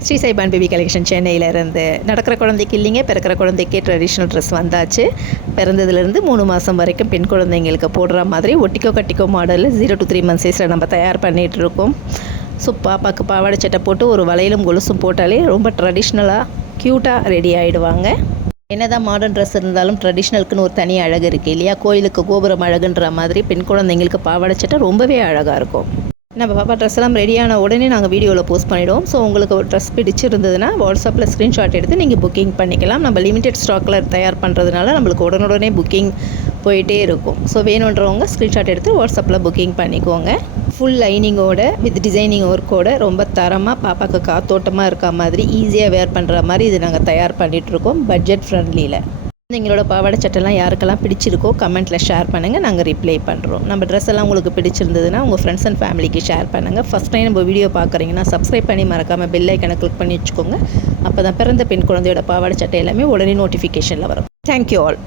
Sri சாய்பான் baby collection சென்னையிலேருந்து நடக்கிற குழந்தைக்கு இல்லைங்க, பிறக்கிற குழந்தைக்கே ட்ரெடிஷ்னல் ட்ரெஸ் வந்தாச்சு. பிறந்ததுலேருந்து 3 மாதம் வரைக்கும் பெண் குழந்தைங்களுக்கு போடுற மாதிரி ஒட்டிக்கோ கட்டிக்கோ மாடலில் 0 to 3 months சைஸில் நம்ம தயார் பண்ணிகிட்ருக்கோம். ஸோ பாப்பாவுக்கு பாவாடை சட்டை போட்டு ஒரு வளையலும் கொலுசும் போட்டாலே ரொம்ப ட்ரெடிஷ்னலாக க்யூட்டாக ரெடி ஆகிடுவாங்க. என்னதான் மாடர்ன் ட்ரெஸ் இருந்தாலும் ட்ரெடிஷ்னலுக்குன்னு ஒரு தனி அழகு இருக்குது இல்லையா? கோயிலுக்கு கோபுரம் அழகுன்ற மாதிரி பெண் குழந்தைங்களுக்கு பாவாடை சட்டை ரொம்பவே அழகாக இருக்கும். நம்ம பாப்பா ட்ரெஸ் எல்லாம் ரெடியான உடனே நாங்கள் வீடியோவில் போஸ்ட் பண்ணிவிடுவோம். ஸோ உங்களுக்கு ஒரு ட்ரெஸ் பிடிச்சிருந்ததுன்னா வாட்ஸ்அப்பில் ஸ்க்ரீன்ஷாட் எடுத்து நீங்கள் புக்கிங் பண்ணிக்கலாம். நம்ம லிமிடெட் ஸ்டாக்கில் தயார் பண்ணுறதுனால நம்மளுக்கு உடனுடனே புக்கிங் போயிட்டே இருக்கும். ஸோ வேணுன்றவங்க ஸ்க்ரீன்ஷாட் எடுத்து வாட்ஸ்அப்பில் புக்கிங் பண்ணிக்கோங்க. ஃபுல் லைனிங்கோட வித் டிசைனிங் ஒர்க்கோட ரொம்ப தரமாக பாப்பாவுக்கு காத்தோட்டமாக இருக்க மாதிரி ஈஸியாக வேர் பண்ணுற மாதிரி இது நாங்கள் தயார் பண்ணிகிட்ருக்கோம் பட்ஜெட் ஃப்ரெண்ட்லியில். எங்களோட பாவாடை சட்டெல்லாம் யாருக்கெல்லாம் பிடிச்சிருக்கோ கமெண்ட்டில் ஷேர் பண்ணுங்கள், நாங்கள் ரிப்ளை பண்ணுறோம். நம்ம ட்ரெஸ் எல்லாம் உங்களுக்கு பிடிச்சிருந்ததுன்னா உங்கள் ஃப்ரெண்ட்ஸ் அண்ட் ஃபேமிலிக்கு ஷேர் பண்ணுங்கள். ஃபஸ்ட் டைம் நம்ம வீடியோ பார்க்குறீங்கன்னா சப்ஸ்கிரைப் பண்ணி மறக்காமல் பெல் ஐக்கனை கிளிக் பண்ணி வச்சுக்கோங்க. அப்போ தான் பிறந்த பெண் குழந்தையோட பாவாடை சட்டை எல்லாமே உடனே நோட்டிஃபிகேஷனில் வரும். Thank you all.